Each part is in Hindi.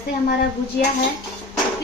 ऐसे हमारा गुजिया है।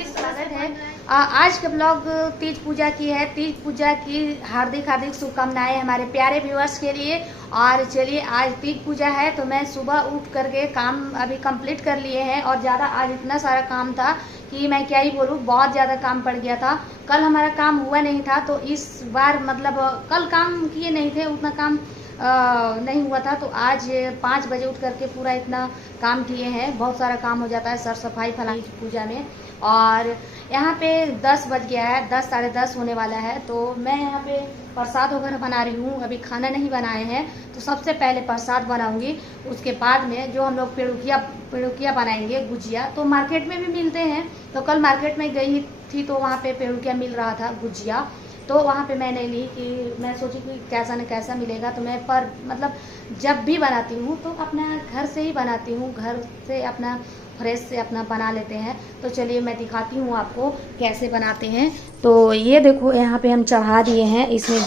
स्वागत है। आज का ब्लॉग तीज पूजा की है। तीज पूजा की हार्दिक हार्दिक शुभकामनाएं हमारे प्यारे व्यूअर्स के लिए। और चलिए, आज तीज पूजा है तो मैं सुबह उठ करके काम अभी कंप्लीट कर लिए हैं। और ज़्यादा आज इतना सारा काम था कि मैं क्या ही बोलूँ, बहुत ज़्यादा काम पड़ गया था। कल हमारा काम हुआ नहीं था तो इस बार मतलब कल काम किए नहीं थे, उतना काम नहीं हुआ था। तो आज 5 बजे उठ करके पूरा इतना काम किए हैं। बहुत सारा काम हो जाता है सर सफाई फलाई पूजा में। और यहाँ पे 10 बज गया है, 10 साढ़े 10 होने वाला है। तो मैं यहाँ पे प्रसाद वगैरह बना रही हूँ। अभी खाना नहीं बनाए हैं तो सबसे पहले प्रसाद बनाऊंगी। उसके बाद में जो हम लोग पेड़ुकिया बनाएंगे, गुजिया तो मार्केट में भी मिलते हैं। तो कल मार्केट में गई थी तो वहाँ पे पेड़ुकिया मिल रहा था, गुजिया। तो वहाँ पे मैंने ली कि मैं सोची कि कैसा न कैसा मिलेगा। तो मैं पर मतलब जब भी बनाती हूँ तो अपना घर से ही बनाती हूँ, घर से अपना फ्रेश से अपना बना लेते हैं। तो चलिए मैं दिखाती हूँ आपको कैसे बनाते हैं। तो ये देखो, यहाँ पे हम चढ़ा दिए हैं इसमें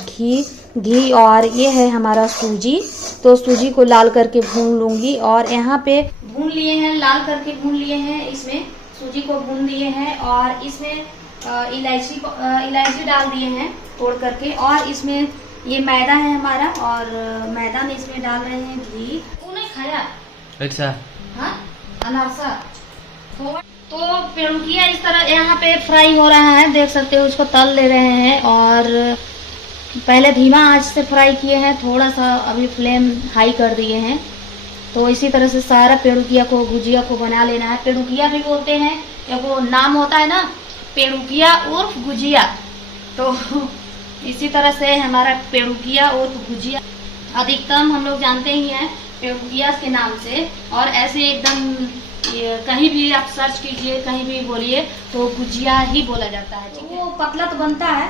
घी और ये है हमारा सूजी। तो सूजी को लाल करके भून लूँगी। और यहाँ पे भून लिए हैं, लाल करके भून लिए हैं। इसमें सूजी को भून दिए हैं और इसमें इलायची डाल दिए हैं तोड़ करके। और इसमें ये मैदा है हमारा और मैदा में इसमें डाल रहे हैं घी। उन्हें खाया अच्छा, हाँ अनारसा। तो पेड़ुकिया इस तरह यहाँ पे फ्राई हो रहा है, देख सकते हो। उसको तल ले रहे हैं और पहले धीमा आंच से फ्राई किए हैं, थोड़ा सा अभी फ्लेम हाई कर दिए हैं। तो इसी तरह से सारा पेड़ुकिया को, गुजिया को बना लेना है। पेड़ुकिया भी बोलते हैं, वो नाम होता है ना, पेड़ुकिया उर्फ गुजिया। तो इसी तरह से हमारा पेड़ुकिया उर्फ गुजिया अधिकतम हम लोग जानते ही हैं पेड़ुकिया के नाम से। और ऐसे एकदम कहीं भी आप सर्च कीजिए, कहीं भी बोलिए तो गुजिया ही बोला जाता है। ठीक है, वो पतला तो बनता है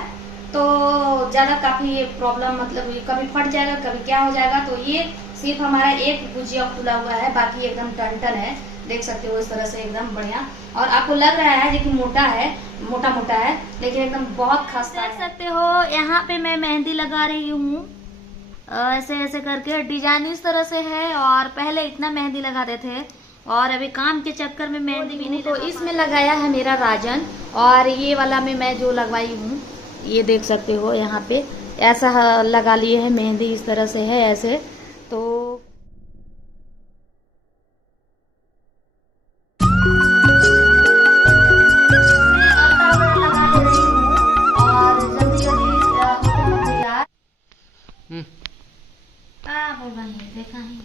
तो ज़्यादा काफ़ी प्रॉब्लम, मतलब कभी फट जाएगा, कभी क्या हो जाएगा। तो ये सिर्फ हमारा एक गुजिया खुला हुआ है, बाकी एकदम टन है, देख सकते हो इस तरह से एकदम बढ़िया। और आपको लग रहा है कि मोटा है, मोटा है, लेकिन एकदम बहुत खस्ता है। देख सकते हो यहाँ पे मैं मेहंदी लगा रही हूँ, ऐसे ऐसे करके डिजाइन इस तरह से है। और पहले इतना मेहंदी लगाते थे और अभी काम के चक्कर में मेहंदी भी नहीं। तो इसमें लगाया है मेरा राजन। और ये वाला में मैं जो लगवाई हूँ, ये देख सकते हो यहाँ पे ऐसा लगा लिए है मेहंदी, इस तरह से है ऐसे। तो देखा है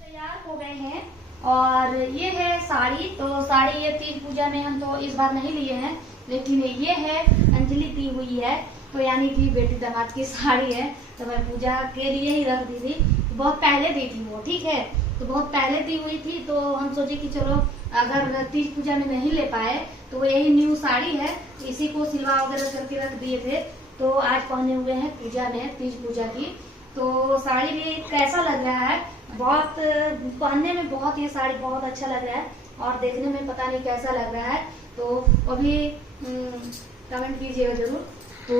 तैयार हो गए हैं। और ये है साड़ी। तो साड़ी ये तीज पूजा में हम तो इस बार नहीं लिए हैं, लेकिन ये है अंजलि दी हुई है। तो यानी कि बेटी दामाद की साड़ी है। तो मैं पूजा के लिए ही रख दी थी, बहुत पहले दी थी वो, ठीक है। तो बहुत पहले दी हुई थी तो हम सोचे कि चलो अगर तीज पूजा में नहीं ले पाए तो यही न्यू साड़ी है, इसी को सिलवा वगैरह करके रख दिए थे। तो आज पहने हुए हैं पूजा में, तीज पूजा की। तो साड़ी भी कैसा लग रहा है, बहुत पहनने में बहुत, ये साड़ी बहुत अच्छा लग रहा है और देखने में पता नहीं कैसा लग रहा है। तो अभी कमेंट कीजिएगा जरूर। तो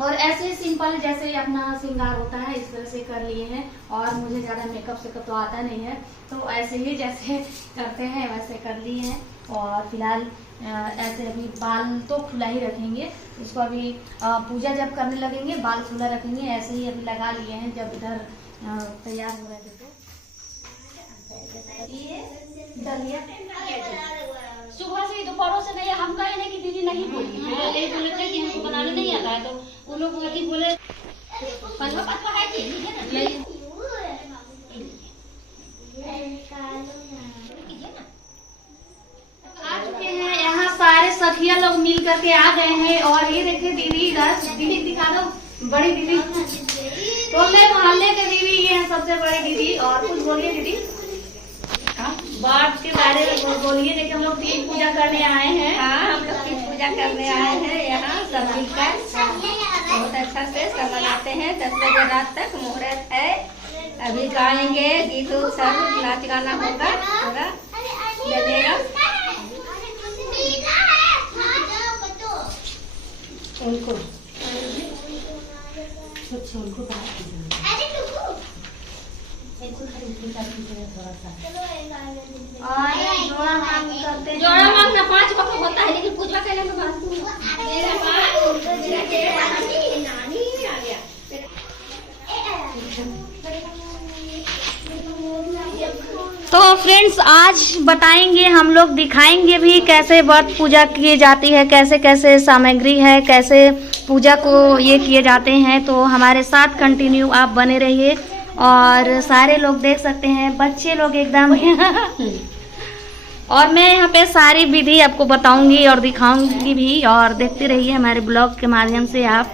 और ऐसे सिंपल जैसे अपना श्रृंगार होता है इस तरह से कर लिए हैं। और मुझे ज़्यादा मेकअप से तो आता नहीं है, तो ऐसे ही जैसे करते हैं वैसे कर लिए हैं। और फिलहाल ऐसे अभी बाल तो खुला ही रखेंगे, इसको अभी पूजा जब करने लगेंगे बाल खुला रखेंगे। ऐसे ही अभी लगा लिए हैं जब इधर तैयार हो रहे थे। तो ये डलिया सुबह से दोपहरों से नहीं, हम कहे नहीं कि दीदी नहीं बोली, यही बोले थे कि हमको बनाने नहीं आता है। तो वो लोग बोले आ चुके हैं यहाँ सारे सखिया लोग मिल करके आ गए हैं। और ये देखिए दीदी, इधर दीदी दिखा दो, बड़ी दीदी तो मैं मोहल्ले के दीदी, ये है सबसे बड़ी दीदी। और कुछ बोलिए दीदी, बात के बारे में बोलिए। देखिए हम लोग तीज पूजा करने आए हैं। हाँ, हम लोग तीज पूजा करने आए हैं यहाँ सब मिलकर, बहुत अच्छा से सब मनाते हैं। 10 बजे रात तक मुहूर्त है, अभी गाएंगे गीत, सब नाच गाना होगा चलेगा। उनको और जोड़ा मांग करते हैं। जोड़ा मांगना 5 वक्त होता है, लेकिन पूजा करने में बात नानी आ गया। तो फ्रेंड्स आज बताएंगे हम लोग, दिखाएंगे भी कैसे व्रत पूजा की जाती है, कैसे कैसे सामग्री है, कैसे पूजा को ये किए जाते हैं। तो हमारे साथ कंटिन्यू आप बने रहिए। और सारे लोग देख सकते हैं, बच्चे लोग एकदम और मैं यहाँ पे सारी विधि आपको बताऊंगी और दिखाऊंगी भी, और देखते रहिए हमारे ब्लॉग के माध्यम से आप।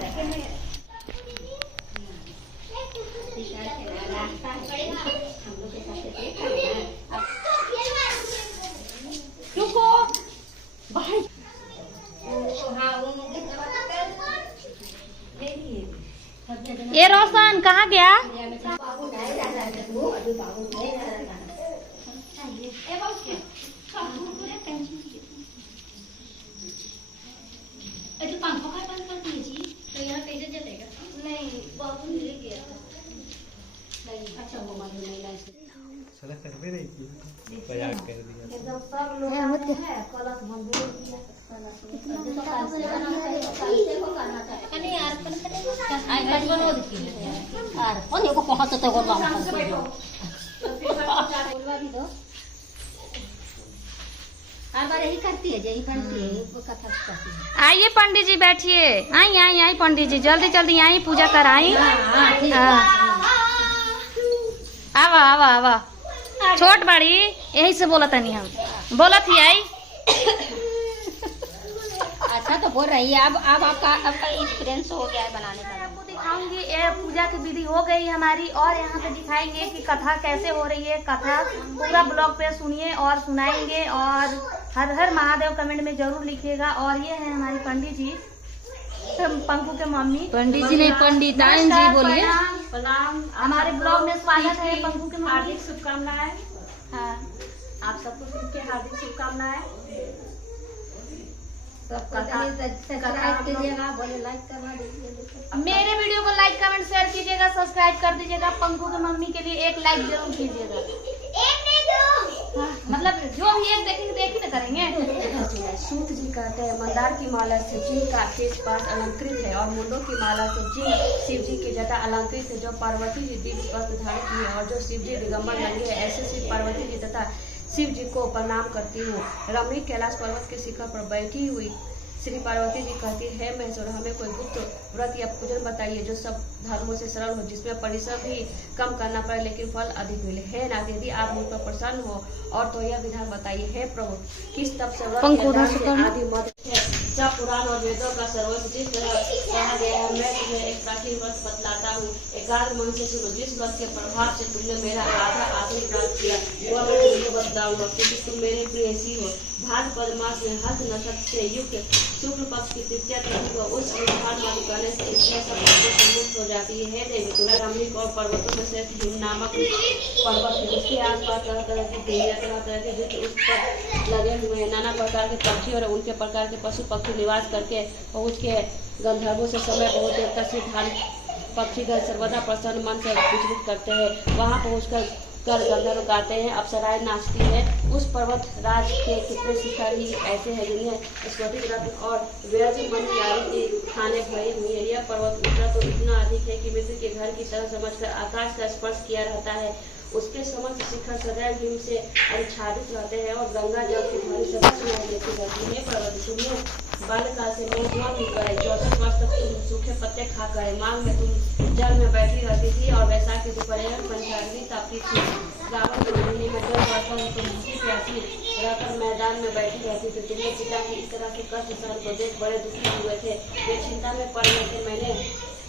ये रोशन कहाँ गया? यही करती है, यही बनती है, कथा करती है। आइए पंडित जी बैठिए, आई आई आई पंडित जी जल्दी जल्दी आई, पूजा कराई। आवा आवा आवा, छोट बड़ी यही से बोला था नहीं, हम बोला थी आई। अच्छा तो बोल रही है। अब आपका एक्सपीरियंस हो गया है बनाने का। आपको दिखाऊंगी, ये पूजा की विधि हो गई हमारी, और यहाँ पे दिखाएंगे कि कथा कैसे हो रही है। कथा पूरा ब्लॉग पे सुनिए और सुनाएंगे, और हर हर महादेव कमेंट में जरूर लिखिएगा। और ये है हमारी पंडित जी, पंकु के मम्मी। पंडित जी नहीं, पंडिताइन जी बोलिए। प्रणाम, हमारे ब्लॉग में स्वागत है। पंकु के हार्दिक शुभकामनाएं। हाँ, आप सबको शुभ के हार्दिक शुभकामनाएं। सब्सक्राइब कीजिएगा, बोले लाइक करवा दीजिए। मेरे वीडियो को लाइक कमेंट शेयर कीजिएगा, सब्सक्राइब कर दीजिएगा। पंकु की मम्मी के लिए एक लाइक जरूर कीजिएगा। हाँ, मतलब जो भी एक देखेंगे देख ही ना करेंगे। सूत जी कहते हैं मंदार की माला से जी का केश पास अलंकृत है, और मुंडों की माला से जी शिव जी की जटा अलंकृत है। जो पार्वती जी दिव्य वस्त्र धारण की है, और जो शिव जी दिगंबर नंगे है, ऐसे शिव पार्वती जी तथा शिव जी को प्रणाम करती हूँ। रमणीक कैलाश पर्वत के शिखर पर बैठी हुई श्री पार्वती जी कहती है, महेश्वर हमें कोई गुप्त व्रत या पूजन बताइए जो सब धर्मों से सरल हो, जिसमें परिश्रम भी कम करना पड़े लेकिन फल अधिक मिले। है नाथ, यदि आप मुझ पर प्रसन्न हो और तो यह विधान बताइए। है प्रभु, किस तप से व्रत आदि मत है, सब पुराण और वेदों का सर्वस्व जिस तरह कहा गया है, मैं तुम्हें एक प्राचीन व्रत बतलाता हूँ। एकाग्र मन से सुनो। जिस व्रत के प्रभाव से तुमने मेरा आधा आसन प्राप्त किया, वह मैं तुमको बतलाऊंगा, क्योंकि तुम मेरे प्रेयसी हो। भाद्रपद मास में हस्त नक्षत्र से युक्त शुक्ल पक्ष की तृतीया तिथि को उस अनुष्ठान वाली करने से इसमें सब मुक्त हो जाती है। देवी तुला रमणीक और पर्वतों में से हिम नामक पर्वत है, उसके आसपास तरह तरह की देवियां, तरह तरह के वृक्ष उस पर लगे हुए हैं। नाना प्रकार के पक्षी और उनके प्रकार के पशु पक्षी निवास करके पहुँच के गंधर्वों से समय बहुत देर तक सिद्धांत पक्षीगण सर्वदा प्रसन्न मन से विचलित करते हैं। वहाँ पहुँचकर गंधर्व गाते हैं, अप्सराएं नाचती है। उस पर्वत राज के कितने शिखर ही ऐसे हैं जिन्हें स्फटिक रत्न और व्यर्थ मणियारी के खाने भरे हुए हैं। यह पर्वत ऊंचा तो इतना अधिक है कि मित्र के घर की तरह समझकर आकाश का स्पर्श किया रहता है। उसके समस्त शिखर सदैव हिम से आच्छादित रहते हैं, और गंगा जल की ध्वनि सदा सुनाई देती रहती है। पर्वत सुनिए, बाल्यकाल से मैं जुआ भी गए, 64 वर्ष तक तुम सूखे पत्ते खा गए। मांग में तुम जल में बैठी रहती थी, और वैशाख की दोपहर पंचाग्नि तापती थी। रावण के महीने में जल बढ़ता है, तुम भूखी प्यासी रहकर मैदान में बैठी रहती थी। तुम्हें पिता की इस तरह के कष्ट सहन को देख बड़े दुखी हुए थे। वे चिंता में पड़ गए थे, मैंने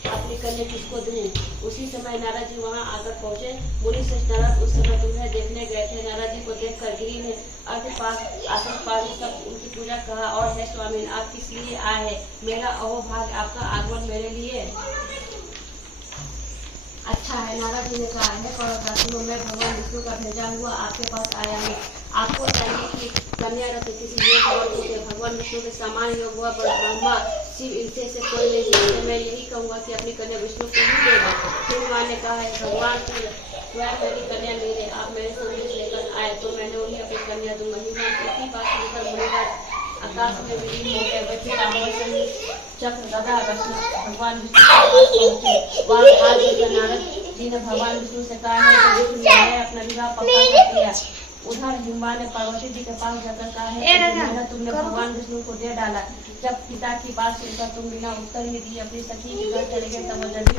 अपनी कन्या किसको दूं। उसी समय नारद जी वहां आकर पहुंचे। मुनि श्रेष्ठ नारद उस समय तुम्हें देखने गए थे। नारद जी को देखकर गिरी ने आसन पास सब उनकी पूजा कहा, और है स्वामी आप किस लिए आए हैं? मेरा अहोभाग्य आपका आगमन मेरे लिए अच्छा है। नारद जी ने कहा, है पर्वतासुरों, मैं भगवान विष्णु का भेजा हुआ आपके पास आया हूँ। आपको चाहिए कि कन्या रत्न किसी योग वर्ग के भगवान विष्णु के समान योग हुआ, ब्रह्मा शिव इनसे से कोई नहीं है। मैं यही कहूँगा कि अपनी कन्या विष्णु को ही देगा। फिर माँ ने कहा है, भगवान स्वयं मेरी कन्या मेरे आप मेरे संदेश लेकर आए तो मैंने उन्हें अपनी कन्या दूंगा। हिमान इसी बात सुनकर मुनिराज आकाश में विलीन हो गए। वैसे रामवचन चक्र गदा रत्न भगवान विष्णु के पास पहुंचे। वहां हाथ जोड़कर नारद जी ने भगवान विष्णु से कहा है अपना विवाह पक्का कर दिया। उधर हिमा ने पार्वती जी के पास जाकर कहा है तुमने भगवान विष्णु को दे डाला। जब पिता की बात सुनकर तुम बिना उत्तर ही दी अपनी सखी के घर चले गए तब जल्दी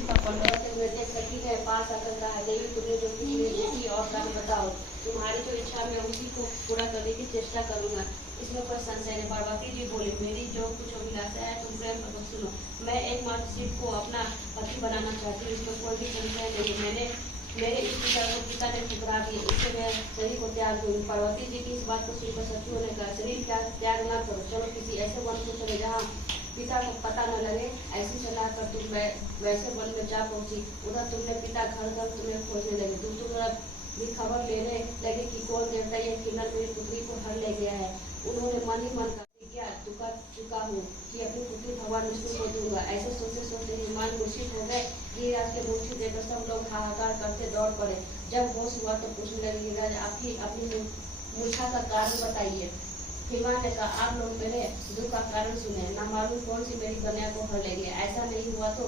सखी के पास आकर कहा देवी तुमने जो कुछ देखी और काम बताओ, तुम्हारी जो इच्छा मैं उसी को पूरा करने की चेष्टा करूंगा। इसमें कोई संशय नहीं। पार्वती जी बोले मेरी जो कुछ अभिलाषा है तुम प्रेम पूर्वक सुनो। मैं एकमात्र शिव को अपना पति बनाना चाहती हूँ, इसमें कोई भी संशय नहीं। मेरे इस विचार को पिता ने ठुकरा दिया, इससे मैं शरीर को त्याग दूंगी। पार्वती जी की इस बात को सुनकर सखियों ने कहा शरीर त्याग न करो, चलो किसी ऐसे वन को चले जहाँ पिता को पता न लगे। ऐसी सलाह कर तुम वैसे वन में जा पहुंची। उधर तुमने पिता घर घर तुम्हें खोजने लगे। दूसरा भी खबर लेने लगे कि कौन देवता ये किन्नर मेरी पुत्री को हर ले गया है। उन्होंने मन ही मन क्या चुका हूँ कि अपनी पुत्री भगवान विष्णु को दूंगा। ऐसे सोचते सोचते हिमान मूर्छित हो गए। गिरिराज के मूर्छित देखकर सब लोग हाहाकार करते दौड़ पड़े। जब होश हुआ तो पूछने लगे गिरिराज आप ही अपनी मूर्छा का कारण बताइए। हिमान ने कहा आप लोग मेरे दुख का कारण सुने, न मालूम कौन सी मेरी कन्या को हर ले गया। ऐसा नहीं हुआ तो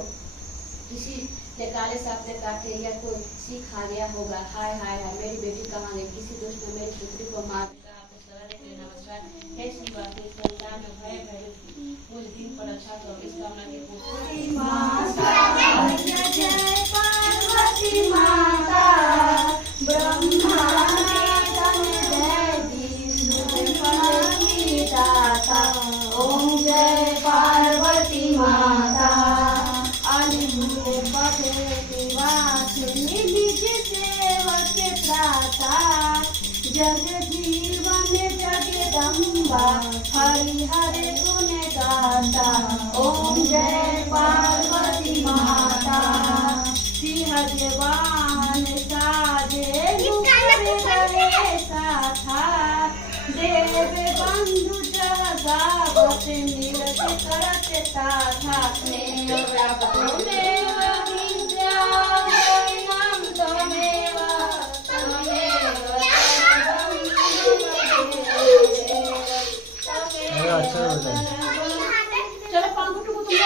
किसी ने काले सांप ने काटे या कोई सीख खा गया होगा। हाय हाय हाय मेरी बेटी कहाँ गई, किसी दुष्ट ने मेरी पुत्री को मार दिया। नमस्कार हे श्रीवासी संसार में भय भय मुझ दिन पर अच्छा करो इस कामना के पार्वती माता ओम जय पार्वती माता अनुकूल बधे निज सेवक प्राता जग जीवन जगदम्बा हरिहर गुण गाता। ओम जय पार्वती माता सिंहजवान साजे साथा देव बंधु जगावत निरत करत ताथा। नाम तमेव चलो पंखु टुकु तुम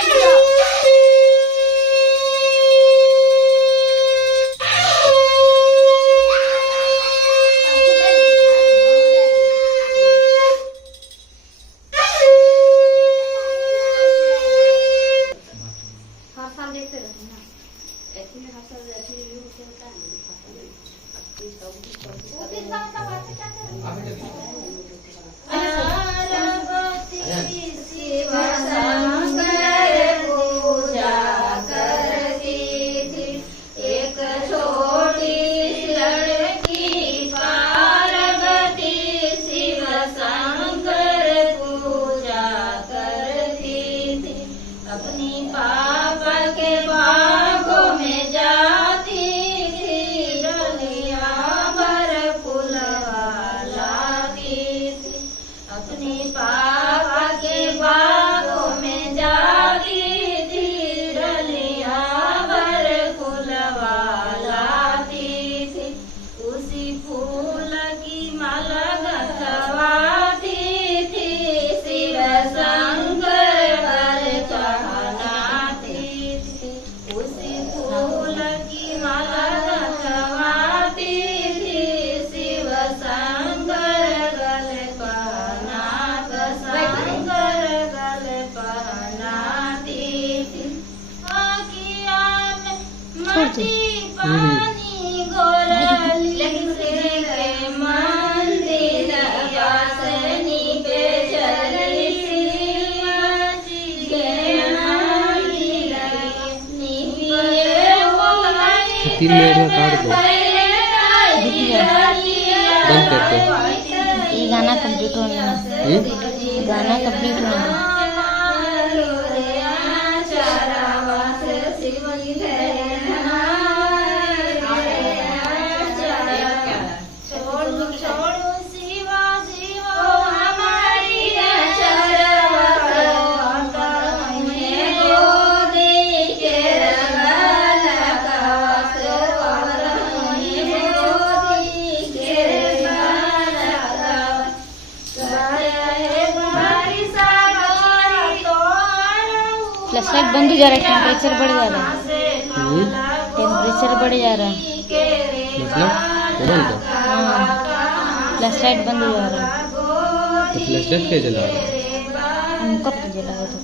तीन मिनट में काट दो बंद करके। ये गाना कंप्लीट होने दो, गाना कंप्लीट होने दो। साइड बंद हो जा रहा है, टेम्परेचर बढ़ जा रहा है, टेम्परेचर बढ़ जा रहा है। मतलब मोबाइल का हाँ, फ्लैश लाइट बंद हो जा रहा है। तो फ्लैश लाइट क्या जला रहा है? कब तो जला हुआ था?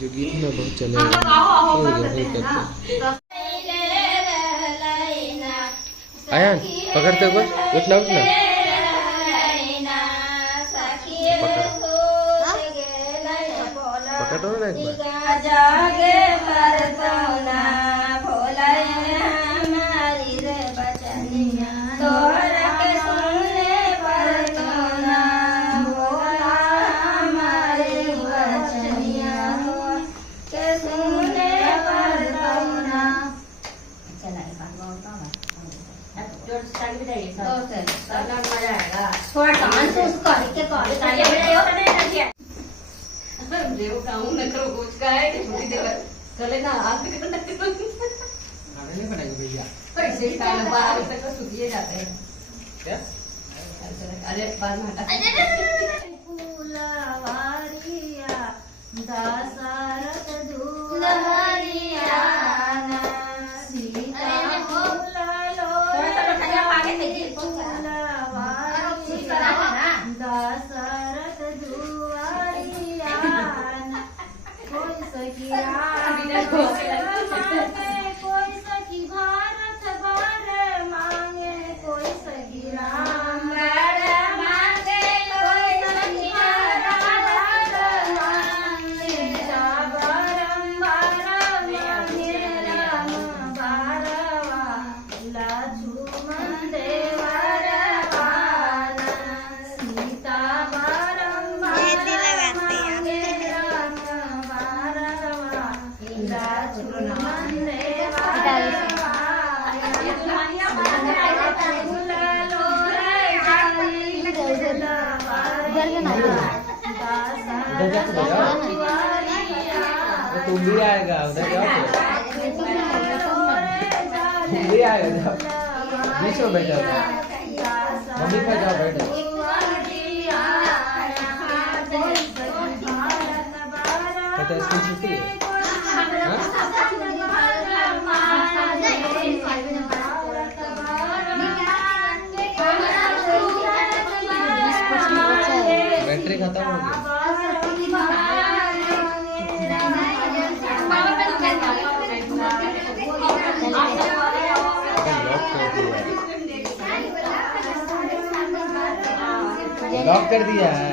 जो गीत में बहुत चलेगा छोड़ दो नहीं करते। आयान पकड़ते ऊपर उठना उठना पकड़ो ना एक बार। जागे परतौना भोले हमारी रे बचनिया तोहरा के सुनले परतौना भोला हमारी बचनिया के सुनले परतौना। चला एक बार बोलता हूँ जोर से ताली बजाइए सब मजा आएगा। थोड़ा डांस उसको के ताली बजाइए तो नहीं रखिए देव काम न करो कुछ का है कि छोटी देव चले ना हाथ में करना खाने नहीं बनाएंगे भैया पैसे ही खाना बाहर तक तो सुखिए जाते हैं क्या अरे बाद में हटा फूलवारिया दशरथ दुलारिया सीता फूललो थोड़ा आगे देखिए दशरथ दुआरिया कोई सखी कोई सखी भारत बार मांगे कोई सखी राम बार मांगे कोई सखी भारत मांगे बारंबार मांगे राम बारवा लक्ष्मण देवर बाना सीता बारंबार मांगे राम बारवा लक्ष्मण देवर तुम भी आएगा उधर जाओ तुम भी आएगा बीच में बैठा मम्मी का जाओ बैठो पता है इसकी छुट्टी है बैटरी खत्म हो गई लॉक कर दिया है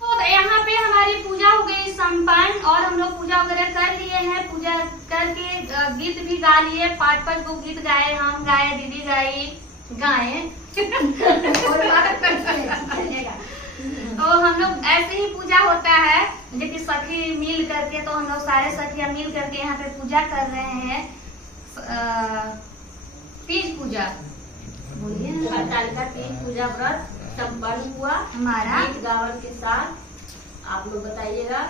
तो यहाँ पे हमारी पूजा हो गई संपन्न और हम लोग पूजा वगैरह कर लिए हैं। पूजा करके गीत भी गा लिए, 5 गो गीत गाए, हम गाए, दीदी गाए तो हम लोग ऐसे ही पूजा होता है जैसे सखी मिल करके, तो हम लोग सारे सखियां मिल करके यहाँ पे पूजा कर रहे हैं। तीज पूजा बोलिए, हरतालिका तीज पूजा व्रत संपन्न हुआ हमारा गीत गावन के साथ। आप लोग बताइएगा।